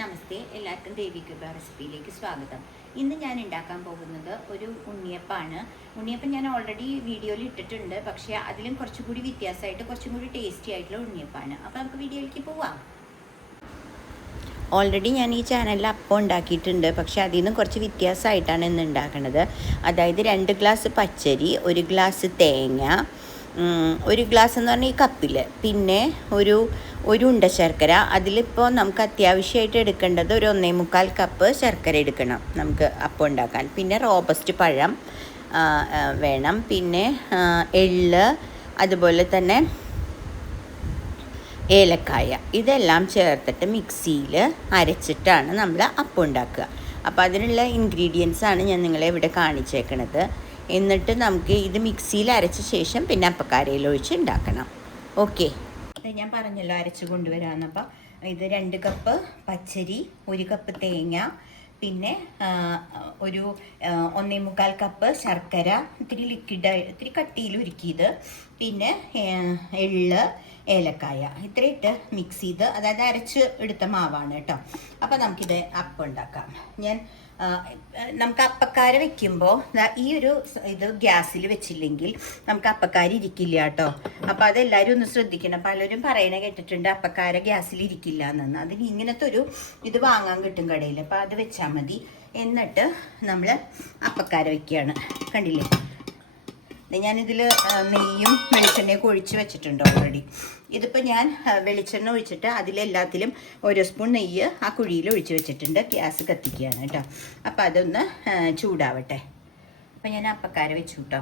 നമസ്തേ, എല്ലാവർക്കും ദേവി കൃപ റെസിപ്പിയിലേക്ക് സ്വാഗതം. ഇന്ന് ഞാൻ ഉണ്ടാക്കാൻ പോകുന്നത് ഒരു ഉണ്ണിയപ്പമാണ്. ഉണ്ണിയപ്പം ഞാൻ ഓൾറെഡി വീഡിയോയിൽ ഇട്ടിട്ടുണ്ട്, പക്ഷേ അതിലും കുറച്ചും കൂടി വ്യത്യാസമായിട്ട് കുറച്ചും കൂടി ടേസ്റ്റി ആയിട്ടുള്ള ഉണ്ണിയപ്പമാണ്. അപ്പോൾ നമുക്ക് വീഡിയോയിലേക്ക് പോവാം. ഓൾറെഡി ഞാൻ ഈ ചാനലിൽ അപ്പം ഉണ്ടാക്കിയിട്ടുണ്ട്, പക്ഷേ അതിൽ നിന്നും കുറച്ച് വ്യത്യാസമായിട്ടാണ് ഇന്ന് ഉണ്ടാക്കുന്നത്. അതായത് 2 ഗ്ലാസ് പച്ചരി, 1 ഗ്ലാസ് തേങ്ങ, 1 ഗ്ലാസ് എന്ന് പറഞ്ഞാൽ ഈ കപ്പിൽ, പിന്നെ ഒരു ഉണ്ട ശർക്കര. അതിലിപ്പോൾ നമുക്ക് അത്യാവശ്യമായിട്ട് എടുക്കേണ്ടത് ഒരു 1.25 കപ്പ് ശർക്കര എടുക്കണം നമുക്ക് അപ്പം ഉണ്ടാക്കാൻ. പിന്നെ റോബസ്റ്റ് പഴം വേണം, പിന്നെ എള്ള്, അതുപോലെ തന്നെ ഏലക്കായ. ഇതെല്ലാം ചേർത്തിട്ട് മിക്സിയിൽ അരച്ചിട്ടാണ് നമ്മൾ അപ്പം ഉണ്ടാക്കുക. അപ്പോൾ അതിനുള്ള ഇൻഗ്രീഡിയൻസാണ് ഞാൻ നിങ്ങളെ ഇവിടെ കാണിച്ചേക്കണത്. എന്നിട്ട് നമുക്ക് ഇത് മിക്സിയിൽ അരച്ച ശേഷം പിന്നെ അപ്പക്കാരയിൽ ഒഴിച്ച് ഉണ്ടാക്കണം. ഓക്കെ, ഞാൻ പറഞ്ഞല്ലോ അരച്ച് കൊണ്ടുവരാമെന്ന്. അപ്പോൾ ഇത് 2 കപ്പ് പച്ചരി, 1 കപ്പ് തേങ്ങ, പിന്നെ ഒരു 1.25 കപ്പ് ശർക്കര, ഇത്തിരി ഇത്തിരി കട്ടിയിൽ ഉരുക്കിയത്, പിന്നെ എള്ള്, ഏലക്കായ, ഇത്രയിട്ട് മിക്സ് ചെയ്ത്, അതായത് അരച്ച് എടുത്ത മാവാണ് കേട്ടോ. അപ്പോൾ നമുക്കിത് അപ്പം ഉണ്ടാക്കാം. നമുക്ക് അപ്പക്കാര വെക്കുമ്പോൾ ഈ ഒരു ഇത് ഗ്യാസിൽ വെച്ചില്ലെങ്കിൽ നമുക്ക് അപ്പക്കാര ഇരിക്കില്ല കേട്ടോ. അപ്പോൾ അതെല്ലാവരും ഒന്ന് ശ്രദ്ധിക്കണം. പലരും പറയണ കേട്ടിട്ടുണ്ട് അപ്പക്കാര ഗ്യാസിൽ ഇരിക്കില്ല എന്ന്. അതിന് ഇങ്ങനത്തെ ഒരു ഇത് വാങ്ങാൻ കിട്ടും കടയിൽ. അപ്പോൾ അത് വെച്ചാൽ മതി. എന്നിട്ട് നമ്മൾ അപ്പക്കാര വയ്ക്കുകയാണ്. കണ്ടില്ലേ, ഞാനിതിൽ നെയ്യും വെളിച്ചെണ്ണയൊക്കെ ഒഴിച്ച് വെച്ചിട്ടുണ്ട് ഓൾറെഡി. ഇതിപ്പോൾ ഞാൻ വെളിച്ചെണ്ണ ഒഴിച്ചിട്ട് അതിലെല്ലാത്തിലും 1 സ്പൂൺ നെയ്യ് ആ കുഴിയിൽ ഒഴിച്ച് വെച്ചിട്ടുണ്ട്. ഗ്യാസ് കത്തിക്കുകയാണ് കേട്ടോ. അപ്പോൾ അതൊന്ന് ചൂടാവട്ടെ. അപ്പോൾ ഞാൻ അപ്പക്കാര വെച്ചു കേട്ടോ.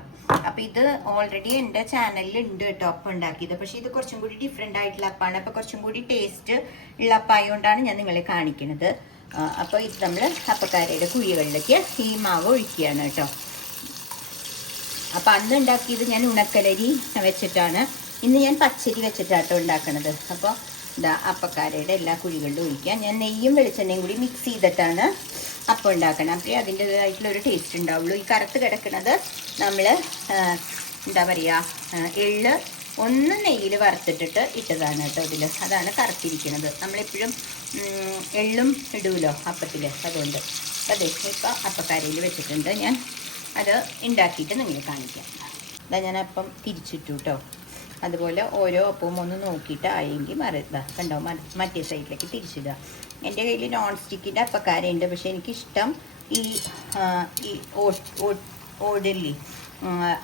അപ്പോൾ ഇത് ഓൾറെഡി എൻ്റെ ചാനലിൽ ഉണ്ട് കേട്ടോ, അപ്പം ഉണ്ടാക്കിയത്. പക്ഷേ ഇത് കുറച്ചും കൂടി ഡിഫറെൻ്റ് ആയിട്ടുള്ള അപ്പമാണ്. അപ്പോൾ കുറച്ചും കൂടി ടേസ്റ്റ് ഉള്ള അപ്പായതുകൊണ്ടാണ് ഞാൻ നിങ്ങളെ കാണിക്കുന്നത്. അപ്പോൾ ഇത് നമ്മൾ അപ്പക്കാരയുടെ കുഴികളിലേക്ക് ഈ മാവ് ഒഴിക്കുകയാണ് കേട്ടോ. അപ്പം അന്ന് ഉണ്ടാക്കിയത് ഞാൻ ഉണക്കലരി വെച്ചിട്ടാണ്. ഇന്ന് ഞാൻ പച്ചരി വെച്ചിട്ടാട്ടോ ഉണ്ടാക്കണത്. അപ്പോൾ ഇതാ അപ്പക്കാരയുടെ എല്ലാ കുഴികളിലും ഒഴിക്കുക. ഞാൻ നെയ്യും വെളിച്ചെണ്ണയും കൂടി മിക്സ് ചെയ്തിട്ടാണ് അപ്പം ഉണ്ടാക്കണം. അപ്പോൾ അതിൻ്റേതായിട്ടുള്ളൊരു ടേസ്റ്റ് ഉണ്ടാവുള്ളൂ. ഈ കറുത്ത് കിടക്കുന്നത് നമ്മൾ എന്താ പറയുക, എള്ള് ഒന്ന് നെയ്യിൽ വറുത്തിട്ടിട്ട് ഇട്ടതാണ് കേട്ടോ ഇതിൽ. അതാണ് കറുത്തിരിക്കുന്നത്. നമ്മളെപ്പോഴും എള്ളും ഇടുമല്ലോ അപ്പത്തിൽ, അതുകൊണ്ട്. അതെ, ഇപ്പോൾ അപ്പക്കാരയിൽ വെച്ചിട്ടുണ്ട്. ഞാൻ അത് ഉണ്ടാക്കിയിട്ട് നിങ്ങൾ കാണിക്കാം. ഇതാ ഞാൻ അപ്പം തിരിച്ചിട്ടു കേട്ടോ. അതുപോലെ ഓരോ അപ്പവും ഒന്ന് നോക്കിയിട്ട് ആയെങ്കിൽ കണ്ടോ, മറ്റേ സൈഡിലേക്ക് തിരിച്ചിടുക. എൻ്റെ കയ്യിൽ നോൺ സ്റ്റിക്കിൻ്റെ അപ്പക്കാരയുണ്ട്, പക്ഷേ എനിക്കിഷ്ടം ഈ ഓടില്ലേ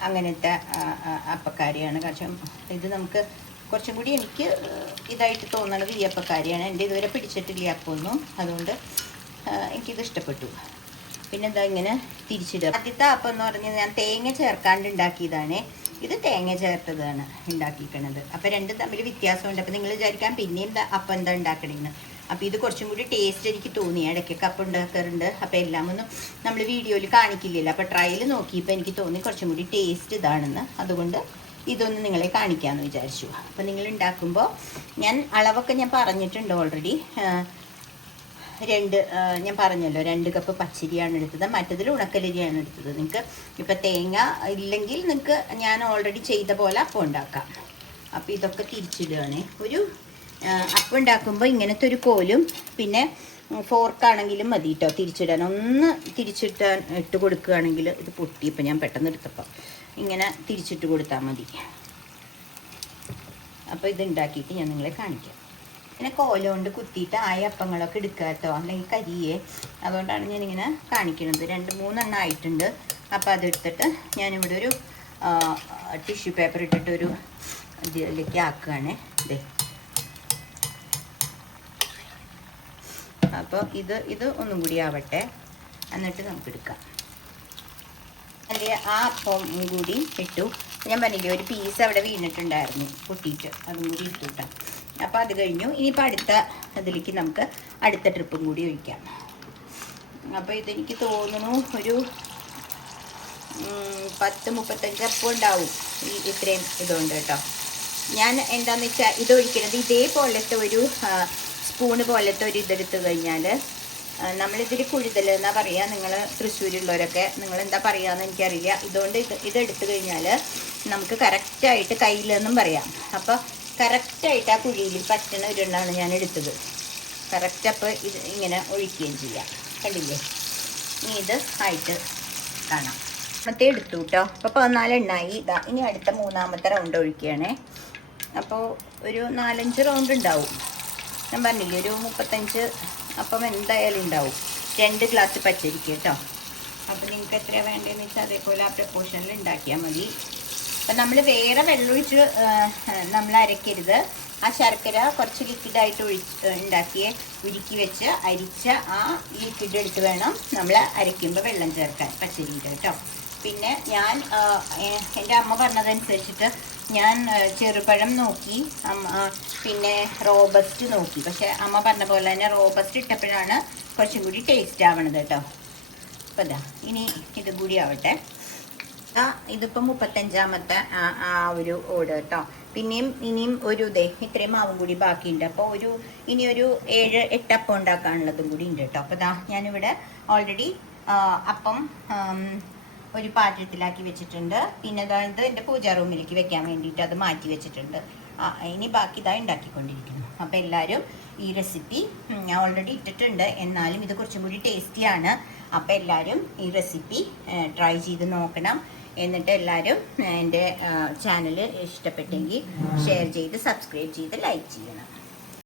അങ്ങനത്തെ അപ്പക്കാരയാണ്. കാരണം ഇത് നമുക്ക് കുറച്ചും കൂടി എനിക്ക് ഇതായിട്ട് തോന്നണത് ഈ അപ്പക്കാരയാണ്. എൻ്റെ ഇതുവരെ പിടിച്ചിട്ടില്ല അപ്പമൊന്നും, അതുകൊണ്ട് എനിക്കിത് ഇഷ്ടപ്പെട്ടു. പിന്നെ എന്താ ഇങ്ങനെ തിരിച്ചിടുക. ആദ്യത്തെ അപ്പം എന്ന് പറഞ്ഞാൽ ഞാൻ തേങ്ങ ചേർക്കാണ്ട് ഉണ്ടാക്കിയതാണ്. ഇത് തേങ്ങ ചേർത്തതാണ് ഉണ്ടാക്കിക്കണത്. അപ്പോൾ രണ്ടും തമ്മിൽ വ്യത്യാസമുണ്ട്. അപ്പോൾ നിങ്ങൾ വിചാരിക്കാൻ പിന്നെയും അപ്പം എന്താ ഉണ്ടാക്കണമെന്ന്. അപ്പോൾ ഇത് കുറച്ചും കൂടി ടേസ്റ്റ് എനിക്ക് തോന്നി. ഇടയ്ക്കൊക്കെ അപ്പം ഉണ്ടാക്കാറുണ്ട്, അപ്പോൾ എല്ലാം ഒന്നും നമ്മൾ വീഡിയോയിൽ കാണിക്കില്ലല്ലോ. അപ്പോൾ ട്രയൽ നോക്കിയപ്പോൾ എനിക്ക് തോന്നി കുറച്ചും കൂടി ടേസ്റ്റ് ഇതാണെന്ന്. അതുകൊണ്ട് ഇതൊന്ന് നിങ്ങളെ കാണിക്കാമെന്ന് വിചാരിച്ചു. അപ്പോൾ നിങ്ങൾ ഉണ്ടാക്കുമ്പോൾ ഞാൻ അളവൊക്കെ ഞാൻ പറഞ്ഞിട്ടുണ്ട് ഓൾറെഡി. ഞാൻ പറഞ്ഞല്ലോ 2 കപ്പ് പച്ചരിയാണ് എടുത്തത്, മറ്റതിൽ ഉണക്കലരിയാണ് എടുത്തത്. നിങ്ങൾക്ക് ഇപ്പം തേങ്ങ ഇല്ലെങ്കിൽ നിങ്ങൾക്ക് ഞാൻ ഓൾറെഡി ചെയ്ത പോലെ അപ്പം ഉണ്ടാക്കാം. അപ്പോൾ ഇതൊക്കെ തിരിച്ചിടുകയാണ്. ഒരു അപ്പം ഉണ്ടാക്കുമ്പോൾ ഇങ്ങനത്തെ ഒരു കോലും പിന്നെ ഫോർക്കാണെങ്കിലും മതി കേട്ടോ തിരിച്ചിടാൻ. ഒന്ന് ഇട്ട് കൊടുക്കുകയാണെങ്കിൽ ഇത് പൊട്ടി. ഇപ്പം ഞാൻ പെട്ടെന്ന് എടുത്തപ്പോൾ ഇങ്ങനെ തിരിച്ചിട്ട് കൊടുത്താൽ മതി. അപ്പോൾ ഇത് ഉണ്ടാക്കിയിട്ട് ഞാൻ നിങ്ങളെ കാണിക്കാം. പിന്നെ കോല കൊണ്ട് കുത്തിയിട്ട് ആയ അപ്പങ്ങളൊക്കെ എടുക്കുക കേട്ടോ, അല്ലെങ്കിൽ കരിയെ. അതുകൊണ്ടാണ് ഞാനിങ്ങനെ കാണിക്കുന്നത്. 2-3 എണ്ണം ആയിട്ടുണ്ട്. അപ്പോൾ അതെടുത്തിട്ട് ഞാനിവിടെ ഒരു ടിഷ്യൂ പേപ്പർ ഇട്ടിട്ടൊരു ഇതിലേക്ക് ആക്കുകയാണ്. ഇതേ, അപ്പോൾ ഇത് ഒന്നും കൂടി ആവട്ടെ, എന്നിട്ട് നമുക്ക് എടുക്കാം. അല്ലെങ്കിൽ ആ അപ്പം കൂടി ഇട്ടു. ഞാൻ പറഞ്ഞില്ലേ ഒരു പീസ് അവിടെ വീണിട്ടുണ്ടായിരുന്നു പൊട്ടിയിട്ട്, അതും കൂടി ഇട്ടു കേട്ടോ. അപ്പോൾ അത് കഴിഞ്ഞു. ഇനിയിപ്പോൾ അടുത്ത അതിലേക്ക് നമുക്ക് അടുത്ത ട്രിപ്പും കൂടി ഒഴിക്കാം. അപ്പോൾ ഇതെനിക്ക് തോന്നുന്നു ഒരു 10-35 അപ്പം ഉണ്ടാവും ഇത്രയും ഇതുകൊണ്ട് കേട്ടോ. ഞാൻ എന്താണെന്ന് വെച്ചാൽ ഇത് ഒഴിക്കുന്നത് ഇതേപോലത്തെ ഒരു സ്പൂണ് പോലത്തെ ഒരു ഇതെടുത്ത് കഴിഞ്ഞാൽ, നമ്മളിതിൽ കുഴുതൽ എന്നാ പറയുക. നിങ്ങൾ തൃശ്ശൂരുള്ളവരൊക്കെ നിങ്ങളെന്താ പറയുകയെന്ന് എനിക്കറിയില്ല. ഇതുകൊണ്ട് ഇതെടുത്തു കഴിഞ്ഞാൽ നമുക്ക് കറക്റ്റായിട്ട് കയ്യിലെന്നും പറയാം. അപ്പോൾ കറക്റ്റായിട്ട് ആ കുഴിയിൽ പറ്റണ ഒരെണ്ണമാണ് ഞാൻ എടുത്തത്. കറക്റ്റ്. അപ്പോൾ ഇത് ഇങ്ങനെ ഒഴിക്കുകയും ചെയ്യാം. കണ്ടില്ലേ? ഇനി ഇത് ആയിട്ട് കാണാം. മറ്റേ എടുത്തു കേട്ടോ. അപ്പോൾ 14 എണ്ണായി. ഇതാ ഇനി അടുത്ത 3ാമത്തെ റൗണ്ട് ഒഴിക്കുകയാണേ. അപ്പോൾ ഒരു 4-5 റൗണ്ട് ഉണ്ടാവും. ഞാൻ പറഞ്ഞില്ലേ ഒരു 35 അപ്പം എന്തായാലും ഉണ്ടാവും. 2 ഗ്ലാസ് പച്ചരിക്ക് കേട്ടോ. അപ്പോൾ നിങ്ങൾക്ക് എത്രയാണ് വേണ്ടതെന്ന് വെച്ചാൽ അതേപോലെ ആ പ്രപ്പോർഷനിൽ ഉണ്ടാക്കിയാൽ മതി. അപ്പം നമ്മൾ വേറെ വെള്ളമൊഴിച്ച് നമ്മൾ അരയ്ക്കരുത്. ആ ശർക്കര കുറച്ച് ലിക്വിഡായിട്ട് ഉണ്ടാക്കിയ ഉരുക്കി വെച്ച് അരിച്ച ആ ലിക്വിഡ് എടുത്ത് വേണം നമ്മൾ അരയ്ക്കുമ്പോൾ വെള്ളം ചേർക്കാൻ പച്ചരിയിൽ കേട്ടോ. പിന്നെ ഞാൻ എൻ്റെ അമ്മ പറഞ്ഞതനുസരിച്ചിട്ട് ഞാൻ ചെറുപഴം നോക്കി, പിന്നെ റോബസ്റ്റ് നോക്കി. പക്ഷേ അമ്മ പറഞ്ഞ പോലെ തന്നെ റോബസ്റ്റ് ഇട്ടപ്പോഴാണ് കുറച്ചും കൂടി ടേസ്റ്റ് ആവണത് കേട്ടോ. അപ്പോൾ ഇതാ ഇനി ഇതും കൂടി ആവട്ടെ. ഇതിപ്പോൾ 35ാമത്തെ ആ ഒരു ഓട് കേട്ടോ. ഇനിയും ഒരു ഇത്രയും മാവും കൂടി ബാക്കിയുണ്ട്. അപ്പോൾ ഇനിയൊരു 7-8 അപ്പം ഉണ്ടാക്കാനുള്ളതും കൂടി ഉണ്ട് കേട്ടോ. അപ്പോൾ ഞാനിവിടെ ഓൾറെഡി അപ്പം ഒരു പാത്രത്തിലാക്കി വെച്ചിട്ടുണ്ട്. പിന്നെ ഇത് എൻ്റെ പൂജാ റൂമിലേക്ക് വെക്കാൻ വേണ്ടിയിട്ട് അത് മാറ്റി വെച്ചിട്ടുണ്ട്. ഇനി ബാക്കി ഉണ്ടാക്കിക്കൊണ്ടിരിക്കുന്നു. അപ്പോൾ എല്ലാവരും ഈ റെസിപ്പി ഞാൻ ഓൾറെഡി ഇട്ടിട്ടുണ്ട്, എന്നാലും ഇത് കുറച്ചും കൂടി ടേസ്റ്റിയാണ്. അപ്പോൾ എല്ലാവരും ഈ റെസിപ്പി ട്രൈ ചെയ്ത് നോക്കണം. എന്നിട്ട് എല്ലാവരും എൻ്റെ ചാനൽ ഇഷ്ടപ്പെട്ടെങ്കിൽ ഷെയർ ചെയ്ത് സബ്സ്ക്രൈബ് ചെയ്ത് ലൈക്ക് ചെയ്യണം.